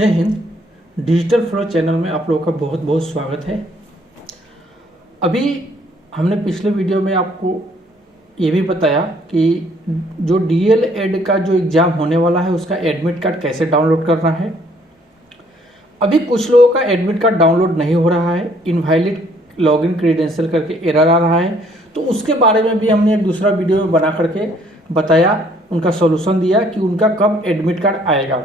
जय Hind. Digital flow channel में आप लोगों का बहुत बहुत स्वागत है। अभी हमने पिछले वीडियो में आपको ये भी बताया कि जो डीएलएड का जो एग्ज़ाम होने वाला है उसका एडमिट कार्ड कैसे डाउनलोड करना है। अभी कुछ लोगों का एडमिट कार्ड डाउनलोड नहीं हो रहा है, इनवैलिड लॉगिन क्रीडेंशियल करके एरर आ रहा है। तो उसके बारे में भी हमने एक दूसरा वीडियो में बना करके बताया, उनका सॉल्यूशन दिया कि उनका कब एडमिट कार्ड आएगा।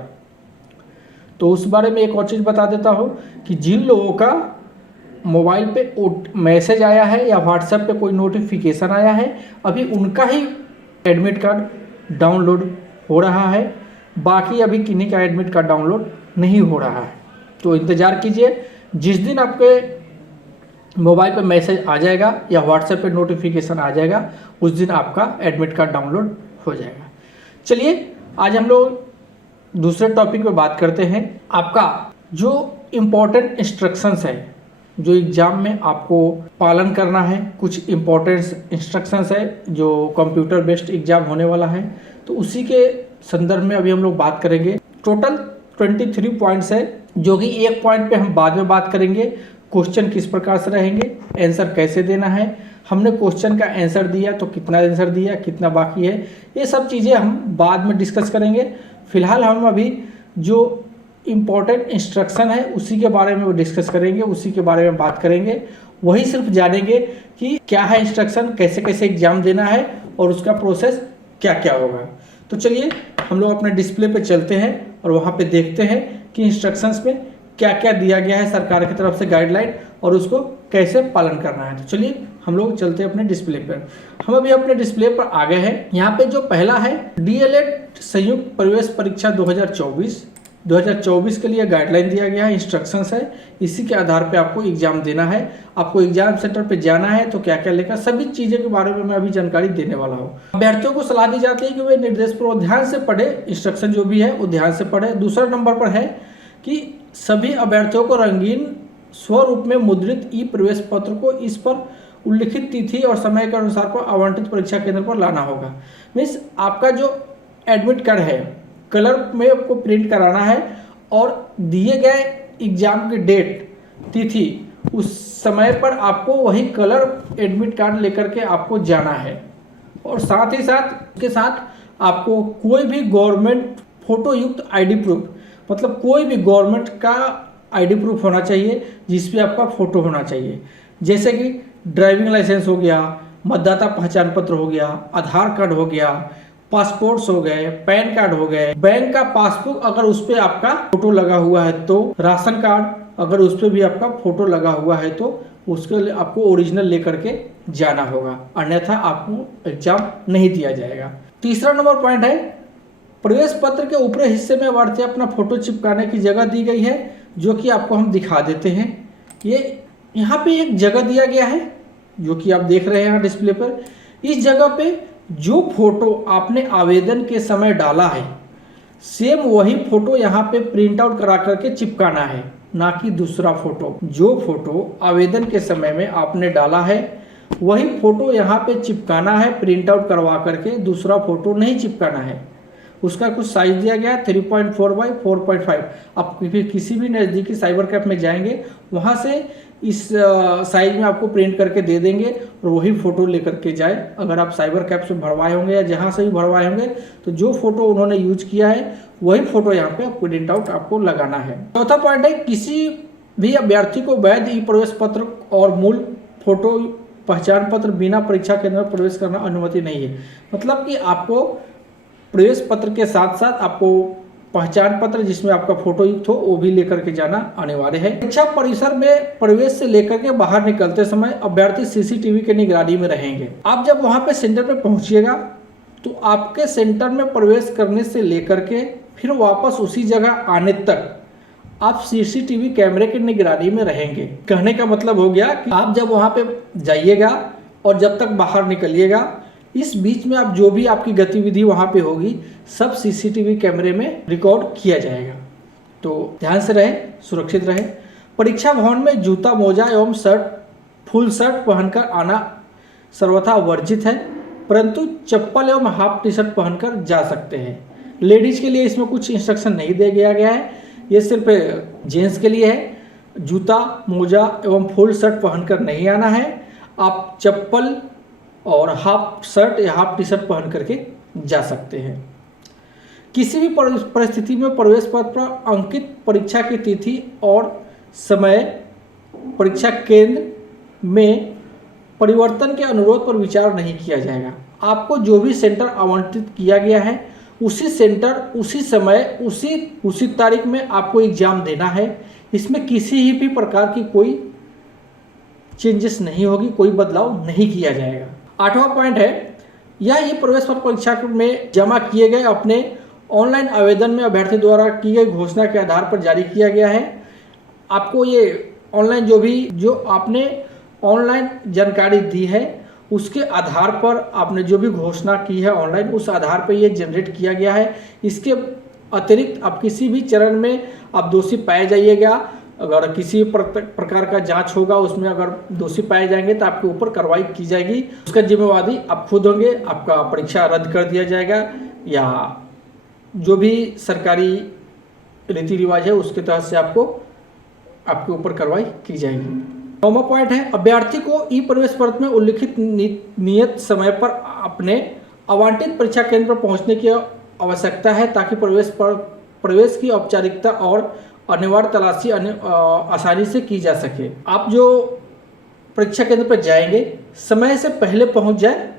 तो उस बारे में एक और चीज़ बता देता हूँ कि जिन लोगों का मोबाइल पे मैसेज आया है या व्हाट्सएप पे कोई नोटिफिकेशन आया है, अभी उनका ही एडमिट कार्ड डाउनलोड हो रहा है, बाकी अभी किन्हीं का एडमिट कार्ड डाउनलोड नहीं हो रहा है। तो इंतज़ार कीजिए, जिस दिन आपके मोबाइल पे मैसेज आ जाएगा या व्हाट्सएप पे नोटिफिकेशन आ जाएगा उस दिन आपका एडमिट कार्ड डाउनलोड हो जाएगा। चलिए आज हम लोग दूसरे टॉपिक पे बात करते हैं। आपका जो इम्पोर्टेंट इंस्ट्रक्शंस है जो एग्ज़ाम में आपको पालन करना है, कुछ इम्पोर्टेंट इंस्ट्रक्शंस है जो कंप्यूटर बेस्ड एग्ज़ाम होने वाला है, तो उसी के संदर्भ में अभी हम लोग बात करेंगे। टोटल 23 पॉइंट्स है, जो कि एक पॉइंट पे हम बाद में बात करेंगे। क्वेश्चन किस प्रकार से रहेंगे, आंसर कैसे देना है, हमने क्वेश्चन का आंसर दिया तो कितना आंसर दिया, कितना बाकी है, ये सब चीज़ें हम बाद में डिस्कस करेंगे। फिलहाल हम अभी जो इम्पोर्टेंट इंस्ट्रक्शन है उसी के बारे में डिस्कस करेंगे, उसी के बारे में बात करेंगे। वही सिर्फ जानेंगे कि क्या है इंस्ट्रक्शन, कैसे कैसे एग्जाम देना है और उसका प्रोसेस क्या क्या होगा। तो चलिए हम लोग अपने डिस्प्ले पे चलते हैं और वहाँ पे देखते हैं कि इंस्ट्रक्शंस में क्या क्या दिया गया है सरकार की तरफ से गाइडलाइन और उसको कैसे पालन करना है। तो चलिए हम लोग चलते हैं अपने डिस्प्ले पर। हम अभी अपने डिस्प्ले पर आ गए हैं। यहाँ पे जो पहला है डीएलएड संयुक्त प्रवेश परीक्षा 2024 के लिए गाइडलाइन दिया गया है, इंस्ट्रक्शंस है। इसी के आधार पे आपको एग्जाम देना है, आपको एग्जाम सेंटर पे जाना है तो क्या क्या लेकर, सभी चीज़ों के बारे में मैं अभी जानकारी देने वाला हूँ। अभ्यर्थियों को सलाह दी जाती है कि वे निर्देश पर ध्यान से पढ़े, इंस्ट्रक्शन जो भी है वो ध्यान से पढ़े। दूसरा नंबर पर है कि सभी अभ्यर्थियों को रंगीन स्वरूप में मुद्रित ई प्रवेश पत्र को इस पर उल्लिखित तिथि और समय के अनुसार को आवंटित परीक्षा केंद्र पर लाना होगा। मीन्स आपका जो एडमिट कार्ड है कलर में आपको प्रिंट कराना है और दिए गए एग्जाम की डेट तिथि उस समय पर आपको वही कलर एडमिट कार्ड लेकर के आपको जाना है। और साथ ही साथ उसके साथ आपको कोई भी गवर्नमेंट फोटो युक्त आईडी प्रूफ, मतलब कोई भी गवर्नमेंट का आईडी प्रूफ होना चाहिए जिसपे आपका फोटो होना चाहिए, जैसे कि ड्राइविंग लाइसेंस हो गया, मतदाता पहचान पत्र हो गया, आधार कार्ड हो गया, पासपोर्ट्स हो गए, पैन कार्ड हो गए, बैंक का पासबुक अगर उस पर आपका फोटो लगा हुआ है तो, राशन कार्ड अगर उस पर भी आपका फोटो लगा हुआ है तो उसके लिए आपको ओरिजिनल लेकर के जाना होगा, अन्यथा आपको एग्जाम नहीं दिया जाएगा। तीसरा नंबर पॉइंट है प्रवेश पत्र के ऊपरी हिस्से में अभ्यर्थी अपना फोटो चिपकाने की जगह दी गई है, जो कि आपको हम दिखा देते हैं। ये यहाँ पे एक जगह दिया गया है जो कि आप देख रहे हैं डिस्प्ले पर। इस जगह पे जो फोटो आपने आवेदन के समय डाला है सेम वही फोटो यहाँ पे प्रिंट आउट करा करके चिपकाना है, ना कि दूसरा फोटो। जो फोटो आवेदन के समय में आपने डाला है वही फोटो यहाँ पे चिपकाना है, प्रिंट आउट करवा करके, दूसरा फोटो नहीं चिपकाना है। उसका कुछ साइज दिया गया है 3.4 बाई 4.5। आप किसी भी नज़दीकी साइबर कैफ में जाएंगे वहाँ से इस साइज में आपको प्रिंट करके दे देंगे और वही फ़ोटो लेकर के जाए। अगर आप साइबर कैफ से भरवाए होंगे या जहाँ से भी भरवाए होंगे तो जो फोटो उन्होंने यूज किया है वही फोटो यहाँ पे प्रिंट आउट आपको लगाना है। चौथा पॉइंट है किसी भी अभ्यर्थी को वैध ई प्रवेश पत्र और मूल फोटो पहचान पत्र बिना परीक्षा केंद्र में प्रवेश करना अनुमति नहीं है। मतलब कि आपको प्रवेश पत्र के साथ साथ आपको पहचान पत्र जिसमें आपका फोटो युक्त हो वो भी लेकर के जाना अनिवार्य है। परीक्षा परिसर में प्रवेश से लेकर के बाहर निकलते समय अभ्यर्थी सीसीटीवी के निगरानी में रहेंगे। आप जब वहां पे सेंटर पे पहुंचिएगा तो आपके सेंटर में प्रवेश करने से लेकर के फिर वापस उसी जगह आने तक आप सीसीटीवी कैमरे की निगरानी में रहेंगे। कहने का मतलब हो गया कि आप जब वहां पे जाइएगा और जब तक बाहर निकलिएगा इस बीच में आप जो भी आपकी गतिविधि वहाँ पे होगी सब सीसीटीवी कैमरे में रिकॉर्ड किया जाएगा। तो ध्यान से रहे, सुरक्षित रहे। परीक्षा भवन में जूता, मोजा एवं फुल शर्ट पहनकर आना सर्वथा वर्जित है, परंतु चप्पल एवं हाफ टी शर्ट पहनकर जा सकते हैं। लेडीज के लिए इसमें कुछ इंस्ट्रक्शन नहीं दिया गया है ये सिर्फ जेंट्स के लिए है। जूता, मोजा एवं फुल शर्ट पहनकर नहीं आना है। आप चप्पल और हाफ शर्ट या हाफ टी शर्ट पहन करके जा सकते हैं। किसी भी परिस्थिति में प्रवेश पत्र पर अंकित परीक्षा की तिथि और समय, परीक्षा केंद्र में परिवर्तन के अनुरोध पर विचार नहीं किया जाएगा। आपको जो भी सेंटर आवंटित किया गया है उसी सेंटर, उसी समय, उसी तारीख में आपको एग्जाम देना है। इसमें किसी भी प्रकार की कोई चेंजेस नहीं होगी, कोई बदलाव नहीं किया जाएगा। 8वां पॉइंट है, ये प्रवेश पत्र परीक्षा में जमा किए गए अपने ऑनलाइन आवेदन में अभ्यर्थी द्वारा की गई घोषणा के आधार पर जारी किया गया है। आपको ये ऑनलाइन जो आपने ऑनलाइन जानकारी दी है उसके आधार पर आपने जो भी घोषणा की है ऑनलाइन, उस आधार पर ये जनरेट किया गया है। इसके अतिरिक्त आप किसी भी चरण में आप दोषी पाए जाइएगा, अगर किसी प्रकार का जांच होगा उसमें अगर दोषी पाए जाएंगे तो आपके ऊपर कार्रवाई की जाएगी। उसका जिम्मेवारी आप खुद होंगे। आपका परीक्षा रद्द कर दिया जाएगा या जो भी सरकारी रीति रिवाज है उसके तहत से आपके ऊपर कार्रवाई की जाएगी। 9वां पॉइंट है, अभ्यर्थी को ई प्रवेश पत्र में उल्लिखित नियत समय पर अपने आवंटित परीक्षा केंद्र पर पहुंचने की आवश्यकता है ताकि प्रवेश की औपचारिकता और अनिवार्य तलाशी आसानी से की जा सके। आप जो परीक्षा केंद्र पर जाएंगे समय से पहले पहुंच जाए,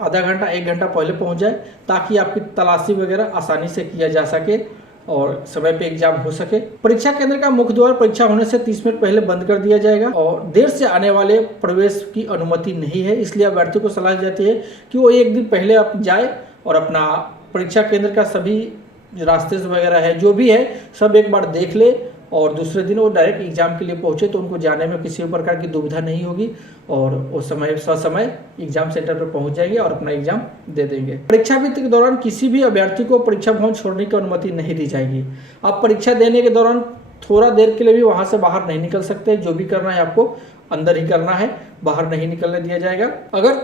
आधा घंटा 1 घंटा पहले पहुंच जाए ताकि आपकी तलाशी वगैरह आसानी से किया जा सके और समय पे एग्जाम हो सके। परीक्षा केंद्र का मुख्य द्वार परीक्षा होने से 30 मिनट पहले बंद कर दिया जाएगा और देर से आने वाले प्रवेश की अनुमति नहीं है। इसलिए अभ्यर्थी को सलाह दी जाती है कि वो 1 दिन पहले आप जाए और अपना परीक्षा केंद्र का सभी रास्ते वगैरह है जो भी है सब एक बार देख ले और दूसरे दिन वो डायरेक्ट एग्जाम के लिए पहुंचे तो उनको जाने में किसी भी प्रकार की दुविधा नहीं होगी और वो ससमय एग्जाम सेंटर पर पहुंच जाएंगे और अपना एग्जाम दे देंगे। परीक्षा अवधि के दौरान किसी भी अभ्यर्थी को परीक्षा भवन छोड़ने की अनुमति नहीं दी जाएगी। आप परीक्षा देने के दौरान थोड़ा देर के लिए भी वहां से बाहर नहीं निकल सकते। जो भी करना है आपको अंदर ही करना है, बाहर नहीं निकलने दिया जाएगा। अगर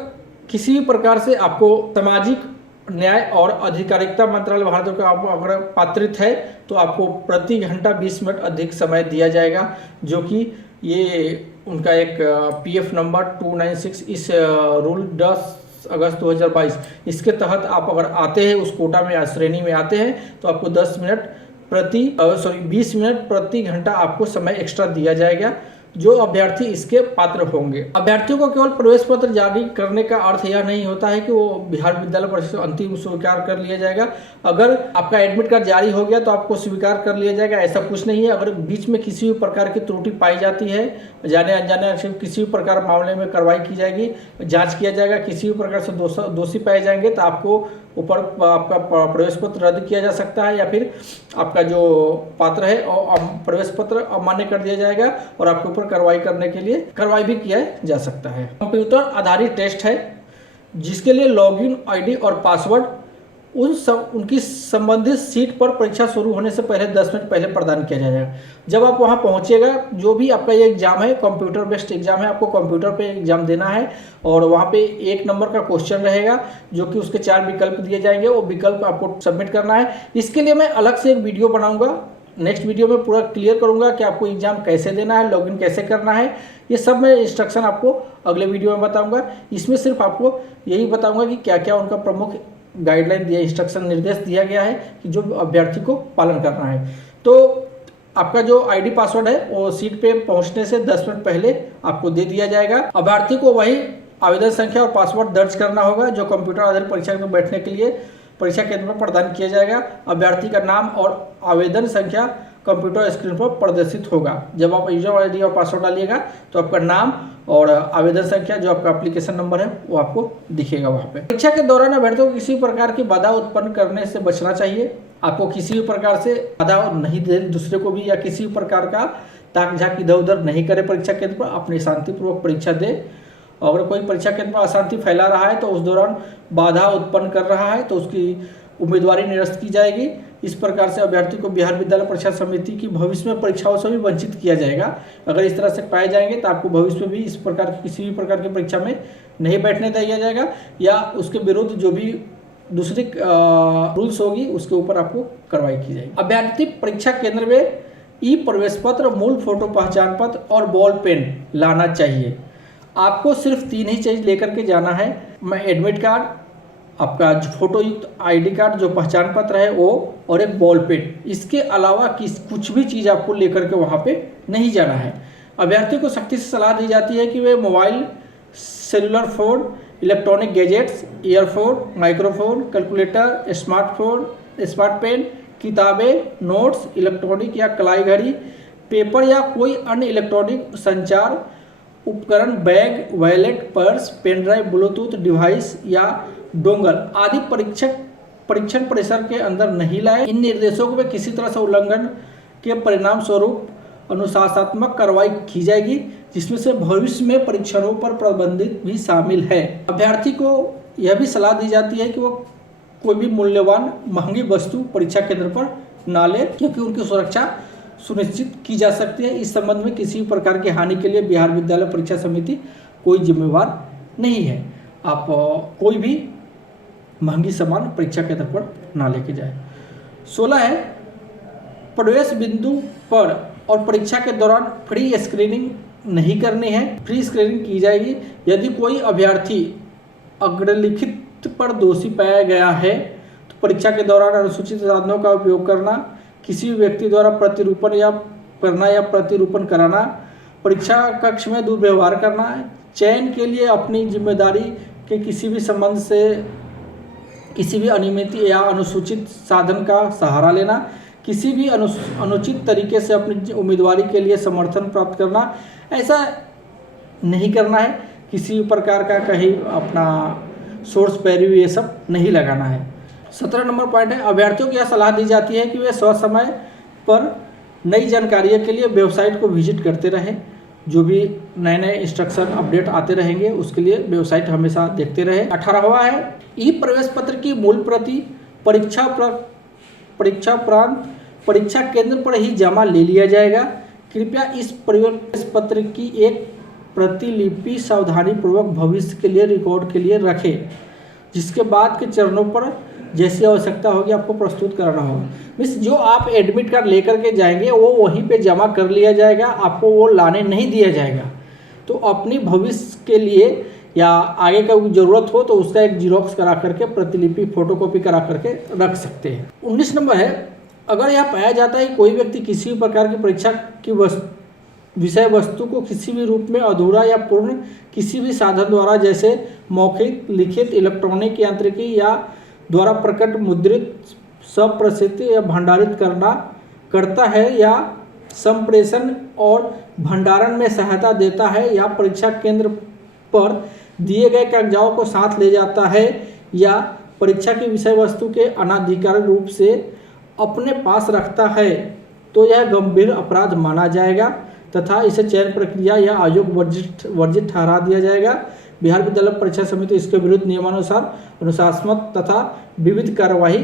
किसी भी प्रकार से आपको सामाजिक न्याय और अधिकारिता मंत्रालय भारत का अगर पात्रित है तो आपको प्रति घंटा 20 मिनट अधिक समय दिया जाएगा, जो कि ये उनका एक PF नंबर 296 इस रूल 10 अगस्त 2022 इसके तहत आप अगर आते हैं उस कोटा में या श्रेणी में आते हैं तो आपको 20 मिनट प्रति घंटा आपको समय एक्स्ट्रा दिया जाएगा जो अभ्यर्थी इसके पात्र होंगे। अभ्यर्थियों को केवल प्रवेश पत्र जारी करने का अर्थ यह नहीं होता है कि वो बिहार विद्यालय परिषद अंतिम स्वीकार कर लिया जाएगा। अगर आपका एडमिट कार्ड जारी हो गया तो आपको स्वीकार कर लिया जाएगा, ऐसा कुछ नहीं है। अगर बीच में किसी भी प्रकार की त्रुटि पाई जाती है, जाने अनजाने किसी भी प्रकार मामले में कार्रवाई की जाएगी, जाँच किया जाएगा, किसी भी प्रकार से दोषी पाए जाएंगे तो आपको ऊपर आपका प्रवेश पत्र रद्द किया जा सकता है या फिर आपका जो पात्र है और प्रवेश पत्र अमान्य कर दिया जाएगा और आपके ऊपर कार्रवाई भी किया जा सकता है। कंप्यूटर आधारित टेस्ट है जिसके लिए लॉगिन आईडी और पासवर्ड उनकी संबंधित सीट पर परीक्षा शुरू होने से पहले 10 मिनट पहले प्रदान किया जाएगा। जब आप वहां पहुंचेगा, जो भी आपका ये एग्जाम है कंप्यूटर बेस्ड एग्जाम है, आपको कंप्यूटर पे एग्जाम देना है और वहां पे 1 नंबर का क्वेश्चन रहेगा जो कि उसके 4 विकल्प दिए जाएंगे। वो विकल्प आपको सबमिट करना है। इसके लिए मैं अलग से एक वीडियो बनाऊंगा, नेक्स्ट वीडियो में पूरा क्लियर करूंगा कि आपको एग्जाम कैसे देना है, लॉगिन कैसे करना है। ये सब मैं इंस्ट्रक्शन आपको अगले वीडियो में बताऊंगा। इसमें सिर्फ आपको यही बताऊंगा कि क्या क्या उनका प्रमुख गाइडलाइन दिया, इंस्ट्रक्शन निर्देश दिया गया है कि जो अभ्यर्थी को पालन करना है। तो आपका जो आईडी पासवर्ड है वो सीट पे पहुंचने से 10 मिनट पहले आपको दे दिया जाएगा। अभ्यर्थी को वही आवेदन संख्या और पासवर्ड दर्ज करना होगा जो कंप्यूटर आधारित परीक्षा में बैठने के लिए परीक्षा केंद्र पर प्रदान किया जाएगा। अभ्यर्थी का नाम और आवेदन संख्या कंप्यूटर स्क्रीन पर प्रदर्शित होगा। जब आप यूजर आईडी और पासवर्ड डालिएगा तो आपका नाम और आवेदन संख्या जो आपका एप्लीकेशन नंबर है वो आपको दिखेगा वहाँ पे। परीक्षा के दौरान अभ्यर्थियों को किसी प्रकार की बाधा उत्पन्न करने से बचना चाहिए। आपको किसी भी प्रकार से बाधा नहीं दे दूसरे को भी, या किसी भी प्रकार का ताक झाक इधर उधर नहीं करे। परीक्षा केंद्र पर अपनी शांतिपूर्वक परीक्षा दे। अगर कोई परीक्षा केंद्र पर अशांति फैला रहा है तो उस दौरान बाधा उत्पन्न कर रहा है तो उसकी उम्मीदवारी निरस्त की जाएगी। इस प्रकार से अभ्यर्थी को बिहार विद्यालय परीक्षा समिति की भविष्य में परीक्षाओं से भी वंचित किया जाएगा। अगर इस तरह से पाए जाएंगे तो आपको भविष्य में भी इस प्रकार की किसी भी प्रकार की परीक्षा में नहीं बैठने दिया जाएगा या उसके विरुद्ध जो भी दूसरी रूल्स होगी उसके ऊपर आपको कार्रवाई की जाएगी। अभ्यर्थी परीक्षा केंद्र में ई प्रवेश पत्र, मूल फोटो पहचान पत्र और बॉल पेन लाना चाहिए। आपको सिर्फ 3 ही चीज लेकर के जाना है। एडमिट कार्ड, आपका फोटो युक्त ID कार्ड जो पहचान पत्र है वो, और एक बॉल पेन। इसके अलावा कुछ भी चीज़ आपको लेकर के वहाँ पे नहीं जाना है। अभ्यर्थियों को सख्ती से सलाह दी जाती है कि वे mobile, cellular phone, electronic gadgets, earphone, microphone, calculator, smartphone, smart pen, किताबें, नोट्स, इलेक्ट्रॉनिक या कलाई घड़ी, पेपर या कोई अन्य इलेक्ट्रॉनिक संचार उपकरण, bag, wallet, purse, pen drive, Bluetooth device या डोंगल आदि परीक्षण परिसर के अंदर नहीं लाए। इन निर्देशों में किसी तरह से उल्लंघन के परिणाम स्वरूप अनुशासनात्मक कार्रवाई की जाएगी, जिसमें से भविष्य में परीक्षणों पर प्रतिबंधित भी शामिल है। अभ्यर्थी को यह भी सलाह दी जाती है कि वो कोई भी मूल्यवान महंगी वस्तु परीक्षा केंद्र पर ना ले, क्योंकि उनकी सुरक्षा सुनिश्चित की जा सकती है। इस संबंध में किसी प्रकार की हानि के लिए बिहार विद्यालय परीक्षा समिति कोई जिम्मेवार नहीं है। आप कोई भी महंगी सामान परीक्षा केंद्र पर ना लेके जाए। 16 है, प्रवेश बिंदु पर और परीक्षा के दौरान फ्री स्क्रीनिंग नहीं करनी है। फ्री स्क्रीनिंग की जाएगी यदि कोई अभ्यर्थी अग्रलिखित पर दोषी पाया गया है तो परीक्षा के दौरान अनुसूचित साधनों का उपयोग करना, किसी भी व्यक्ति द्वारा प्रतिरूपण या करना या प्रतिरूपण कराना, परीक्षा कक्ष में दुर्व्यवहार करना, चयन के लिए अपनी जिम्मेदारी के किसी भी संबंध से किसी भी अनियमित या अनुसूचित साधन का सहारा लेना, किसी भी अनुचित तरीके से अपनी उम्मीदवारी के लिए समर्थन प्राप्त करना, ऐसा नहीं करना है। किसी प्रकार का कहीं अपना सोर्स पैरवी ये सब नहीं लगाना है। 17 नंबर पॉइंट है, अभ्यर्थियों को यह सलाह दी जाती है कि वे समय पर नई जानकारी के लिए वेबसाइट को विजिट करते रहें। जो भी नए नए इंस्ट्रक्शन अपडेट आते रहेंगे उसके लिए वेबसाइट हमेशा देखते रहे। 18वां है, ई प्रवेश पत्र की मूल प्रति परीक्षा उपरांत परीक्षा केंद्र पर ही जमा ले लिया जाएगा। कृपया इस प्रवेश पत्र की एक प्रतिलिपि सावधानीपूर्वक भविष्य के लिए रिकॉर्ड के लिए रखें, जिसके बाद के चरणों पर जैसी आवश्यकता होगी आपको प्रस्तुत करना होगा। मीन्स जो आप एडमिट कार्ड लेकर के जाएंगे वो वहीं पे जमा कर लिया जाएगा, आपको वो लाने नहीं दिया जाएगा। तो अपनी भविष्य के लिए या आगे का ज़रूरत हो तो उसका एक जीरोक्स करा करके प्रतिलिपि फोटोकॉपी करा करके रख सकते हैं। 19 नंबर है, अगर यह पाया जाता है कि कोई व्यक्ति किसी भी प्रकार की परीक्षा की विषय वस्तु को किसी भी रूप में अधूरा या पूर्ण किसी भी साधन द्वारा जैसे मौखिक, लिखित, इलेक्ट्रॉनिक, यांत्रिकी या द्वारा प्रकट, मुद्रित, संप्रेषित या भंडारित करता है या संप्रेषण और भंडारण में सहायता देता है या परीक्षा केंद्र पर दिए गए कागजातों को साथ ले जाता है या परीक्षा की विषय वस्तु के अनाधिकारिक रूप से अपने पास रखता है तो यह गंभीर अपराध माना जाएगा तथा इसे चयन प्रक्रिया या आयोग वर्जित ठहरा दिया जाएगा। बिहार विद्यालय परीक्षा समिति इसके विरुद्ध नियमानुसार अनुशासनात्मक तथा विविध कार्यवाही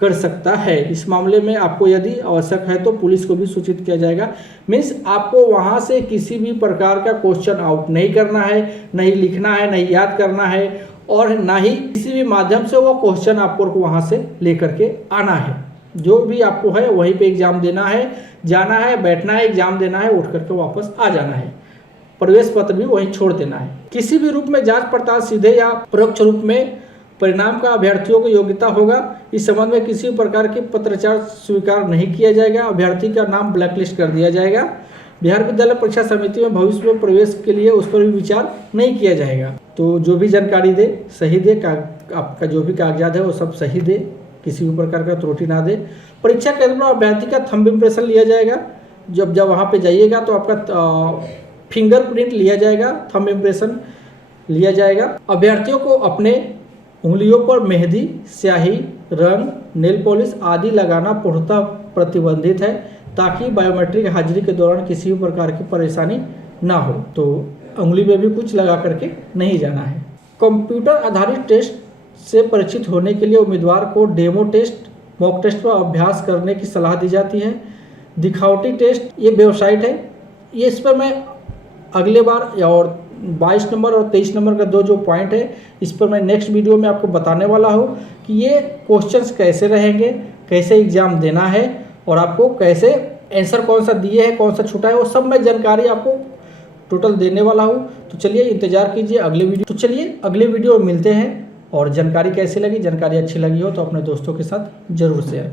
कर सकता है। इस मामले में आपको यदि आवश्यक है तो पुलिस को भी सूचित किया जाएगा। मीन्स आपको वहां से किसी भी प्रकार का क्वेश्चन आउट नहीं करना है, नहीं लिखना है, नहीं याद करना है और ना ही किसी भी माध्यम से वो क्वेश्चन आपको वहां से लेकर के आना है। जो भी आपको है वहीं पे एग्जाम देना है, जाना है, बैठना है, एग्जाम देना है, उठ करके वापस आ जाना है। प्रवेश पत्र भी वहीं छोड़ देना है। किसी भी रूप में जांच पड़ताल सीधे या परोक्ष रूप में परिणाम का अभ्यर्थियों को योग्यता होगा। इस संबंध में किसी प्रकार की पत्राचार स्वीकार नहीं किया जाएगा। अभ्यर्थी का नाम ब्लैकलिस्ट कर दिया जाएगा। बिहार विद्यालय परीक्षा समिति में भविष्य में प्रवेश के लिए उस पर भी विचार नहीं किया जाएगा। तो जो भी जानकारी दे सही दे, आपका जो भी कागजात है वो सब सही दे, किसी भी प्रकार का त्रुटि ना दे। परीक्षा केंद्र पर अभ्यर्थी का थंब इम्प्रेशन लिया जाएगा। जब वहाँ पे जाइएगा तो आपका फिंगरप्रिंट लिया जाएगा, थंब इम्प्रेशन लिया जाएगा। अभ्यर्थियों को अपने उंगलियों पर मेहंदी, स्याही, रंग, नेल पॉलिश आदि लगाना पूर्णतः प्रतिबंधित है ताकि बायोमेट्रिक हाजिरी के दौरान किसी भी प्रकार की परेशानी ना हो। तो उंगली में भी कुछ लगा करके नहीं जाना है। कंप्यूटर आधारित टेस्ट से परिचित होने के लिए उम्मीदवार को डेमो टेस्ट, मॉक टेस्ट पर अभ्यास करने की सलाह दी जाती है। दिखावटी टेस्ट ये वेबसाइट है, ये इस पर मैं अगले बार और 22 नंबर और 23 नंबर का दो जो पॉइंट है, इस पर मैं नेक्स्ट वीडियो में आपको बताने वाला हूँ कि ये क्वेश्चंस कैसे रहेंगे, कैसे एग्ज़ाम देना है और आपको कैसे आंसर कौन सा दिए है, कौन सा छूटा है, वो सब मैं जानकारी आपको टोटल देने वाला हूँ। तो चलिए इंतज़ार कीजिए अगले वीडियो। तो चलिए अगले वीडियो में मिलते हैं। और जानकारी कैसी लगी, जानकारी अच्छी लगी हो तो अपने दोस्तों के साथ ज़रूर शेयर